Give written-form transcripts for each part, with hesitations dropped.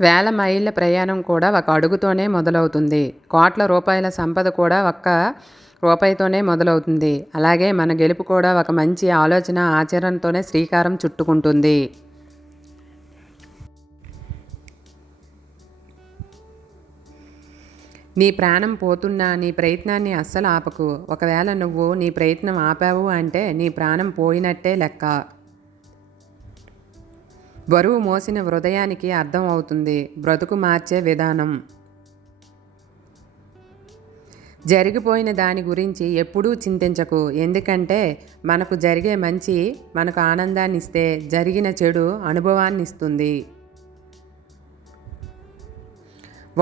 వేల మైళ్ళ ప్రయాణం కూడా ఒక అడుగుతోనే మొదలవుతుంది. కోట్ల రూపాయల సంపద కూడా ఒక్క రూపాయితోనే మొదలవుతుంది. అలాగే మన గెలుపు కూడా ఒక మంచి ఆలోచన, ఆచరణతోనే శ్రీకారం చుట్టుకుంటుంది. నీ ప్రాణం పోతున్నా నీ ప్రయత్నాన్ని అస్సలు ఆపకు. ఒకవేళ నువ్వు నీ ప్రయత్నం ఆపావు అంటే నీ ప్రాణం పోయినట్టే లెక్క. బరువు మోసిన హృదయానికి అర్థం అవుతుంది బ్రతుకు మార్చే విధానం. జరిగిపోయిన దాని గురించి ఎప్పుడూ చింతించకు. ఎందుకంటే మనకు జరిగే మంచి మనకు ఆనందాన్ని ఇస్తే, జరిగిన చెడు అనుభవాన్ని ఇస్తుంది.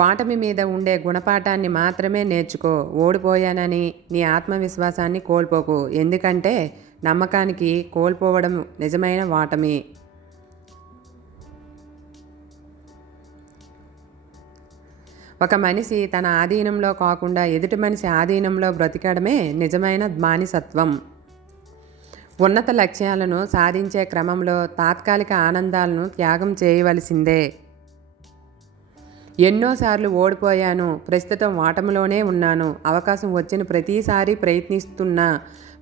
ఓటమి మీద ఉండే గుణపాఠాన్ని మాత్రమే నేర్చుకో. ఓడిపోయానని నీ ఆత్మవిశ్వాసాన్ని కోల్పోకు. ఎందుకంటే నమ్మకానికి కోల్పోవడం నిజమైన ఓటమి. ఒక మనిషి తన ఆధీనంలో కాకుండా ఎదుటి మనిషి ఆధీనంలో బ్రతికడమే నిజమైన బానిసత్వం. ఉన్నత లక్ష్యాలను సాధించే క్రమంలో తాత్కాలిక ఆనందాలను త్యాగం చేయవలసిందే. ఎన్నోసార్లు ఓడిపోయాను, ప్రస్తుతం ఓటమిలోనే ఉన్నాను. అవకాశం వచ్చిన ప్రతిసారి ప్రయత్నిస్తున్నా.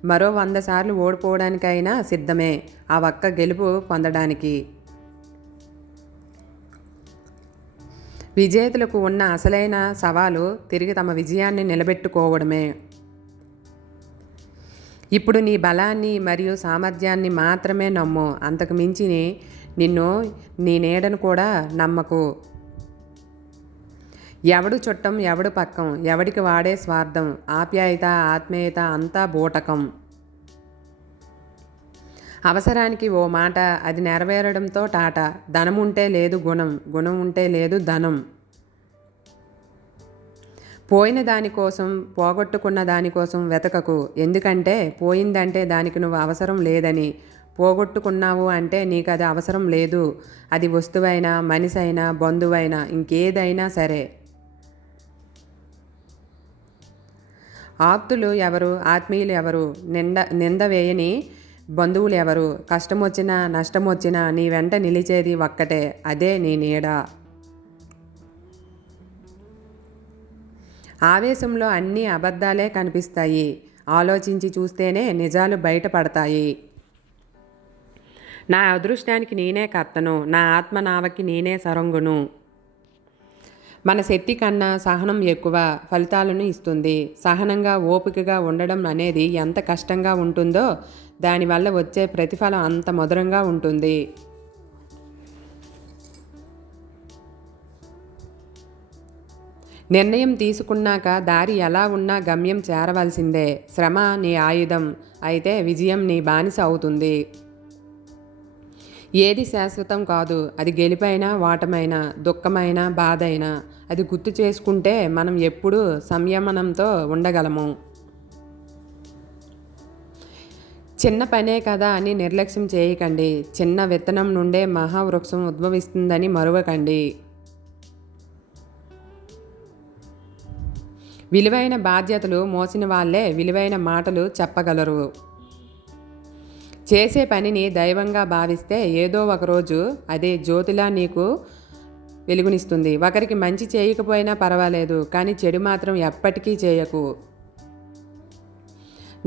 మరో 100 సార్లు ఓడిపోవడానికైనా సిద్ధమే ఆ ఒక్క గెలుపు పొందడానికి. విజేతలకు ఉన్న అసలైన సవాలు తిరిగి తమ విజయాన్ని నిలబెట్టుకోవడమే. ఇప్పుడు నీ బలాన్ని మరియు సామర్థ్యాన్ని మాత్రమే నమ్ము. అంతకు మించి నిన్ను నీ నీడను కూడా నమ్మకు. ఎవడు చుట్టం ఎవడు పక్కం, ఎవడికి వాడే స్వార్థం, ఆప్యాయత ఆత్మీయత అంతా బూటకం. అవసరానికి ఓ మాట, అది నెరవేరడంతో టాట. ధనం ఉంటే లేదు గుణం, గుణం ఉంటే లేదు ధనం. పోయిన దానికోసం, పోగొట్టుకున్న దానికోసం వెతకకు. ఎందుకంటే పోయిందంటే దానికి నువ్వు అవసరం లేదని, పోగొట్టుకున్నావు అంటే నీకు అది అవసరం లేదు. అది వస్తువైనా, మనిషి అయినా, బంధువైనా, ఇంకేదైనా సరే. ఆప్తులు ఎవరు, ఆత్మీయులు ఎవరు, నింద వేయని బంధువులు ఎవరు? కష్టం వచ్చినా నష్టం వచ్చినా నీ వెంట నిలిచేది ఒక్కటే, అదే నీ నీడ. ఆవేశంలో అన్నీ అబద్ధాలే కనిపిస్తాయి. ఆలోచించి చూస్తేనే నిజాలు బయటపడతాయి. నా అదృష్టానికి నేనే కర్తను, నా ఆత్మనావకి నేనే సరంగును. మన శక్తి కన్నా సహనం ఎక్కువ ఫలితాలను ఇస్తుంది. సహనంగా ఓపికగా ఉండడం అనేది ఎంత కష్టంగా ఉంటుందో దానివల్ల వచ్చే ప్రతిఫలం అంత మధురంగా ఉంటుంది. నిర్ణయం తీసుకున్నాక దారి ఎలా ఉన్నా గమ్యం చేరవలసిందే. శ్రమ నీ ఆయుధం అయితే విజయం నీ బానిస అవుతుంది. ఏది శాశ్వతం కాదు. అది గెలుపైనా ఓటమైనా, దుఃఖమైనా బాధైనా. అది గుర్తు చేసుకుంటే మనం ఎప్పుడూ సంయమనంతో ఉండగలము. చిన్న పనే కదా అని నిర్లక్ష్యం చేయకండి. చిన్న విత్తనం నుండే మహావృక్షం ఉద్భవిస్తుందని మరువకండి. విలువైన బాధ్యతలు మోసిన వాళ్ళే విలువైన మాటలు చెప్పగలరు. చేసే పనిని దైవంగా భావిస్తే ఏదో ఒకరోజు అదే జ్యోతిలా నీకు వెలుగునిస్తుంది. ఒకరికి మంచి చేయకపోయినా పర్వాలేదు, కానీ చెడు మాత్రం ఎప్పటికీ చేయకు.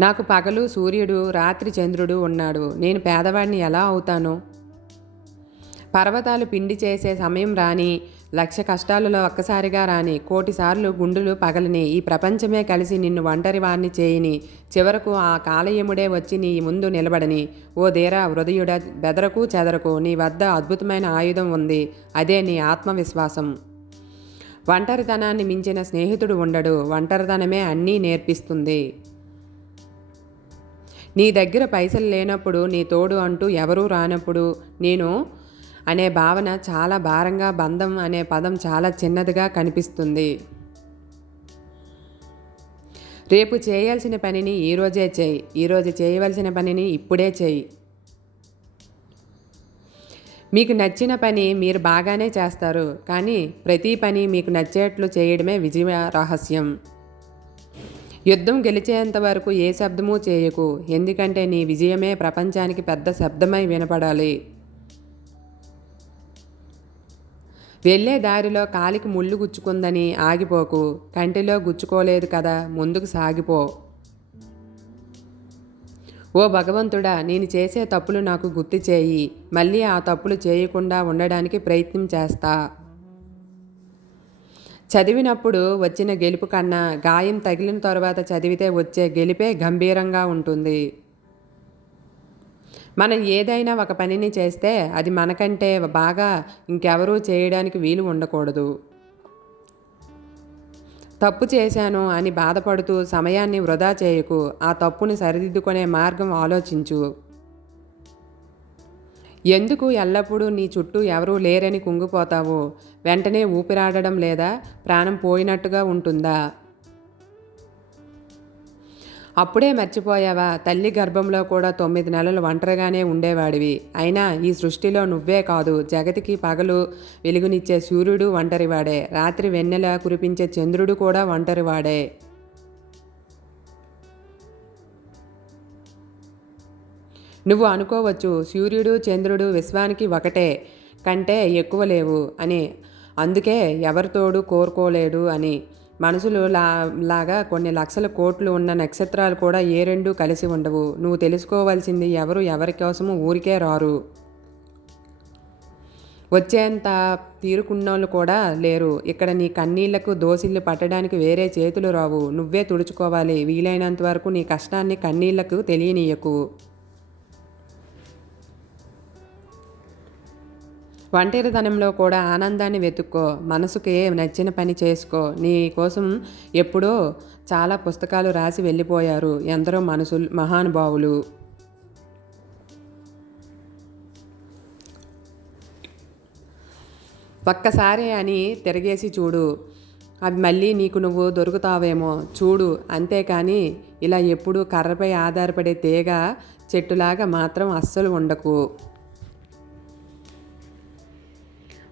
నాకు పగలు సూర్యుడు, రాత్రి చంద్రుడు ఉన్నాడు. నేను పేదవాడిని ఎలా అవుతాను? పర్వతాలు పిండి చేసే సమయం రాని, 1,00,000 కష్టాలలో ఒక్కసారిగా రాని, 1,000,000 సార్లు గుండెలు పగలని, ఈ ప్రపంచమే కలిసి నిన్ను ఒంటరి వారిని చేయని, చివరకు ఆ కాలయముడే వచ్చి నీ ముందు నిలబడని. ఓ ధీరా హృదయుడ, బెదరకు చెదరకు. నీ వద్ద అద్భుతమైన ఆయుధం ఉంది. అదే నీ ఆత్మవిశ్వాసం. ఒంటరితనాన్ని మించిన స్నేహితుడు ఉండడు. ఒంటరితనమే అన్నీ నేర్పిస్తుంది. నీ దగ్గర పైసలు లేనప్పుడు, నీ తోడు అంటూ ఎవరూ రానప్పుడు, నేను అనే భావన చాలా భారంగా, బంధం అనే పదం చాలా చిన్నదిగా కనిపిస్తుంది. రేపు చేయాల్సిన పనిని ఈరోజే చేయి. ఈరోజు చేయవలసిన పనిని ఇప్పుడే చేయి. మీకు నచ్చిన పని మీరు బాగానే చేస్తారు, కానీ ప్రతి పని మీకు నచ్చేట్లు చేయడమే విజయ రహస్యం. యుద్ధం గెలిచేంత వరకు ఏ శబ్దమూ చేయకు. ఎందుకంటే నీ విజయమే ప్రపంచానికి పెద్ద శబ్దమై వినపడాలి. వెళ్ళే దారిలో కాలికి ముళ్ళు గుచ్చుకుందని ఆగిపోకు. కంటిలో గుచ్చుకోలేదు కదా, ముందుకు సాగిపో. ఓ భగవంతుడా, నేను చేసే తప్పులు నాకు గుర్తు చేయి. మళ్ళీ ఆ తప్పులు చేయకుండా ఉండడానికి ప్రయత్నం చేస్తా. చదివినప్పుడు వచ్చిన గెలుపు కన్నా గాయం తగిలిన తర్వాత చదివితే వచ్చే గెలిపే గంభీరంగా ఉంటుంది. మనం ఏదైనా ఒక పనిని చేస్తే అది మనకంటే బాగా ఇంకెవరూ చేయడానికి వీలు ఉండకూడదు. తప్పు చేశాను అని బాధపడుతూ సమయాన్ని వృధా చేయకు. ఆ తప్పుని సరిదిద్దుకునే మార్గం ఆలోచించు. ఎందుకు ఎల్లప్పుడూ నీ చుట్టూ ఎవరూ లేరని కుంగిపోతావు? వెంటనే ఊపిరాడడం లేదా? ప్రాణం పోయినట్టుగా ఉంటుందా? అప్పుడే మర్చిపోయావా? తల్లి గర్భంలో కూడా 9 నెలలు ఒంటరిగానే ఉండేవాడివి. అయినా ఈ సృష్టిలో నువ్వే కాదు, జగతికి పగలు వెలుగునిచ్చే సూర్యుడు ఒంటరివాడే, రాత్రి వెన్నెల కురిపించే చంద్రుడు కూడా ఒంటరివాడే. నువ్వు అనుకోవచ్చు, సూర్యుడు చంద్రుడు విశ్వానికి ఒకటే, కంటే ఎక్కువ లేవు అని. అందుకే ఎవరితోడు కోరుకోలేడు అని. మనుషులు లాగా కొన్ని లక్షల కోట్లు ఉన్న నక్షత్రాలు కూడా ఏ రెండూ కలిసి ఉండవు. నువ్వు తెలుసుకోవాల్సింది, ఎవరి కోసము ఊరికే రారు. వచ్చేంత తీరుకున్నోళ్ళు కూడా లేరు. ఇక్కడ నీ కన్నీళ్లకు దోసిళ్ళు పట్టడానికి వేరే చేతులు రావు. నువ్వే తుడుచుకోవాలి. వీలైనంత వరకు నీ కష్టాన్ని కన్నీళ్లకు తెలియనీయకు. ఒంటరితనంలో కూడా ఆనందాన్ని వెతుక్కో. మనసుకి నచ్చిన పని చేసుకో. నీ కోసం ఎప్పుడో చాలా పుస్తకాలు రాసి వెళ్ళిపోయారు ఎందరో మహానుభావులు. ఒక్కసారి అని తిరగేసి చూడు. అవి మళ్ళీ నీకు నువ్వు దొరుకుతావేమో చూడు. అంతేకాని ఇలా ఎప్పుడూ కర్రపై ఆధారపడే తీగ చెట్టులాగా మాత్రం అస్సలు ఉండకు.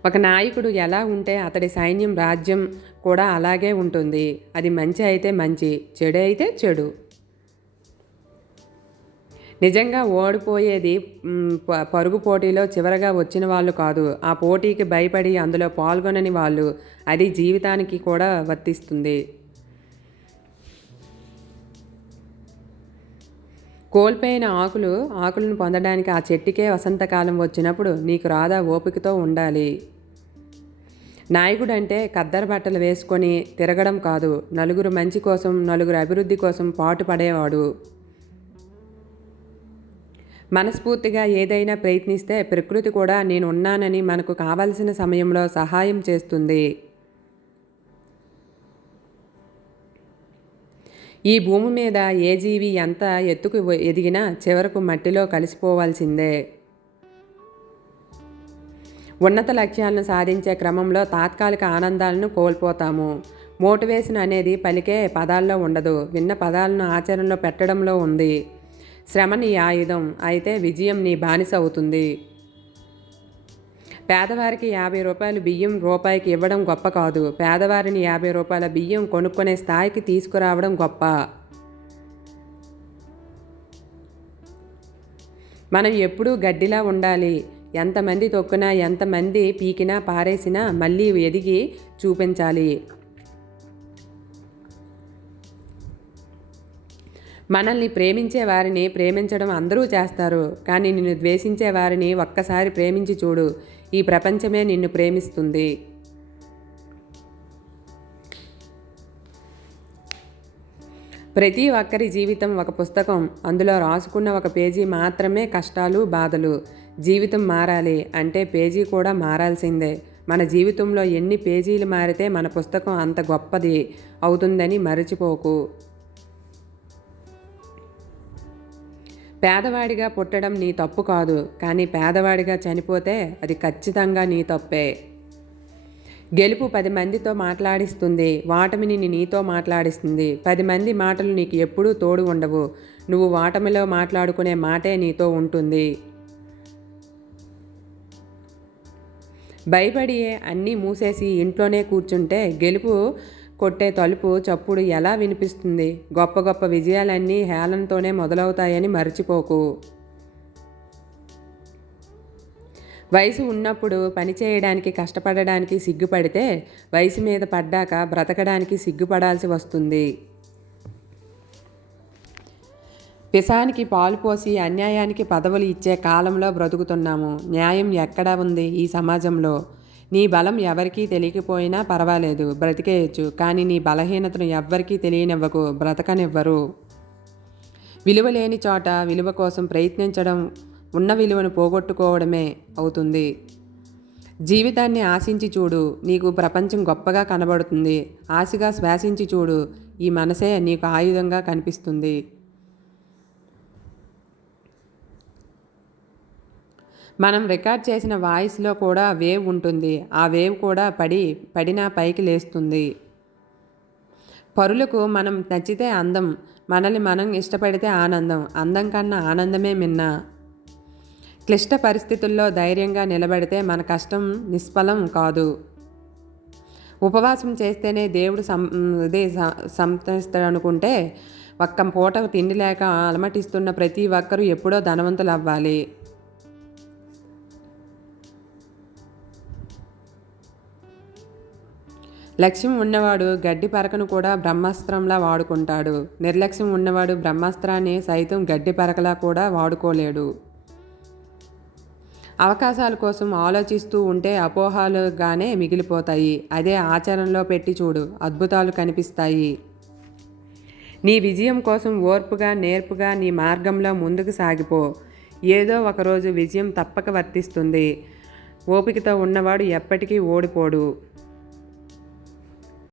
ఒక నాయకుడు ఎలా ఉంటే అతడి సైన్యం రాజ్యం కూడా అలాగే ఉంటుంది. అది మంచి అయితే మంచి, చెడు అయితే చెడు. నిజంగా ఓడిపోయేది పరుగు పోటీలో చివరగా వచ్చిన వాళ్ళు కాదు, ఆ పోటీకి భయపడి అందులో పాల్గొనని వాళ్ళు. అది జీవితానికి కూడా వర్తిస్తుంది. కోల్పోయిన ఆకులను పొందడానికి ఆ చెట్టుకే వసంతకాలం వచ్చినప్పుడు నీకు రాదా ఓపికతో ఉండాలి. నాయకుడు అంటే ఖద్దర బట్టలు వేసుకొని తిరగడం కాదు, నలుగురు మంచి కోసం, నలుగురు అభివృద్ధి కోసం పాటుపడేవాడు. మనస్ఫూర్తిగా ఏదైనా ప్రయత్నిస్తే ప్రకృతి కూడా నేను ఉన్నానని మనకు కావలసిన సమయంలో సహాయం చేస్తుంది. ఈ భూమి మీద ఏ జీవి ఎంత ఎత్తుకు ఎదిగినా చివరకు మట్టిలో కలిసిపోవాల్సిందే. ఉన్నత లక్ష్యాలను సాధించే క్రమంలో తాత్కాలిక ఆనందాలను కోల్పోతాము. మోటివేషన్ అనేది పలికే పదాల్లో ఉండదు, విన్న పదాలను ఆచరణలో పెట్టడంలో ఉంది. శ్రమ నీ ఆయుధం అయితే విజయం నీ బానిస అవుతుంది. పేదవారికి 50 రూపాయలు బియ్యం రూపాయికి ఇవ్వడం గొప్ప కాదు, పేదవారిని 50 రూపాయల బియ్యం కొనుక్కునే స్థాయికి తీసుకురావడం గొప్ప. మనం ఎప్పుడూ గడ్డిలా ఉండాలి. ఎంతమంది తొక్కినా, ఎంతమంది పీకినా, పారేసినా మళ్ళీ ఎదిగి చూపించాలి. మనల్ని ప్రేమించే వారిని ప్రేమించడం అందరూ చేస్తారు, కానీ నిన్ను ద్వేషించే వారిని ఒక్కసారి ప్రేమించి చూడు. ఈ ప్రపంచమే నిన్ను ప్రేమిస్తుంది. ప్రతి ఒక్కరి జీవితం ఒక పుస్తకం. అందులో రాసుకున్న ఒక పేజీ మాత్రమే కష్టాలు, బాధలు. జీవితం మారాలి అంటే పేజీ కూడా మారాల్సిందే. మన జీవితంలో ఎన్ని పేజీలు మారితే మన పుస్తకం అంత గొప్పది అవుతుందని మరచిపోకు. పేదవాడిగా పుట్టడం నీ తప్పు కాదు, కానీ పేదవాడిగా చనిపోతే అది ఖచ్చితంగా నీ తప్పే. గెలుపు 10 మందితో మాట్లాడిస్తుంది, వాటమిని నీతో మాట్లాడిస్తుంది. 10 మంది మాటలు నీకు ఎప్పుడూ తోడు ఉండవు. నువ్వు వాటమిలో మాట్లాడుకునే మాటే నీతో ఉంటుంది. భయపడి అన్నీ మూసేసి ఇంట్లోనే కూర్చుంటే గెలుపు కొట్టే తలుపు చప్పుడు ఎలా వినిపిస్తుంది? గొప్ప గొప్ప విజయాలన్నీ హేళనతోనే మొదలవుతాయని మర్చిపోకు. వయసు ఉన్నప్పుడు పని చేయడానికి కష్టపడడానికి సిగ్గుపడితే వయసు మీద పడ్డాక బ్రతకడానికి సిగ్గుపడాల్సి వస్తుంది. పిసానికి పాలు పోసి అన్యాయానికి పదవులు ఇచ్చే కాలంలో బ్రతుకుతున్నాము. న్యాయం ఎక్కడ ఉంది ఈ సమాజంలో? నీ బలం ఎవరికీ తెలియకపోయినా పర్వాలేదు, బ్రతికేయచ్చు. కానీ నీ బలహీనతను ఎవ్వరికీ తెలియనివ్వకు, బ్రతకనివ్వరు. విలువ లేని చోట విలువ కోసం ప్రయత్నించడం ఉన్న విలువను పోగొట్టుకోవడమే అవుతుంది. జీవితాన్ని ఆశించి చూడు, నీకు ప్రపంచం గొప్పగా కనబడుతుంది. ఆశగా శ్వాసించి చూడు, ఈ మనసే నీకు ఆయుధంగా కనిపిస్తుంది. మనం రికార్డ్ చేసిన వాయిస్లో కూడా వేవ్ ఉంటుంది. ఆ వేవ్ కూడా పడినా పైకి లేస్తుంది. పరులకు మనం నచ్చితే అందం, మనల్ని మనం ఇష్టపడితే ఆనందం. అందం కన్నా ఆనందమే మిన్న. క్లిష్ట పరిస్థితుల్లో ధైర్యంగా నిలబడితే మన కష్టం నిష్ఫలం కాదు. ఉపవాసం చేస్తేనే దేవుడు సంతరిస్తాడనుకుంటే ఒక్క పూట తిండి లేక అలమటిస్తున్న ప్రతి ఒక్కరూ ఎప్పుడో ధనవంతులు అవ్వాలి. లక్ష్యం ఉన్నవాడు గడ్డి పరకను కూడా బ్రహ్మాస్త్రంలా వాడుకుంటాడు. నిర్లక్ష్యం ఉన్నవాడు బ్రహ్మాస్త్రాన్ని సైతం గడ్డి పరకలా కూడా వాడుకోలేడు. అవకాశాల కోసం ఆలోచిస్తూ ఉంటే అపోహలుగానే మిగిలిపోతాయి. అదే ఆచరణలో పెట్టి చూడు, అద్భుతాలు కనిపిస్తాయి. నీ విజయం కోసం ఓర్పుగా నేర్పుగా నీ మార్గంలో ముందుకు సాగిపో. ఏదో ఒకరోజు విజయం తప్పక వర్తిస్తుంది. ఓపికతో ఉన్నవాడు ఎప్పటికీ ఓడిపోడు.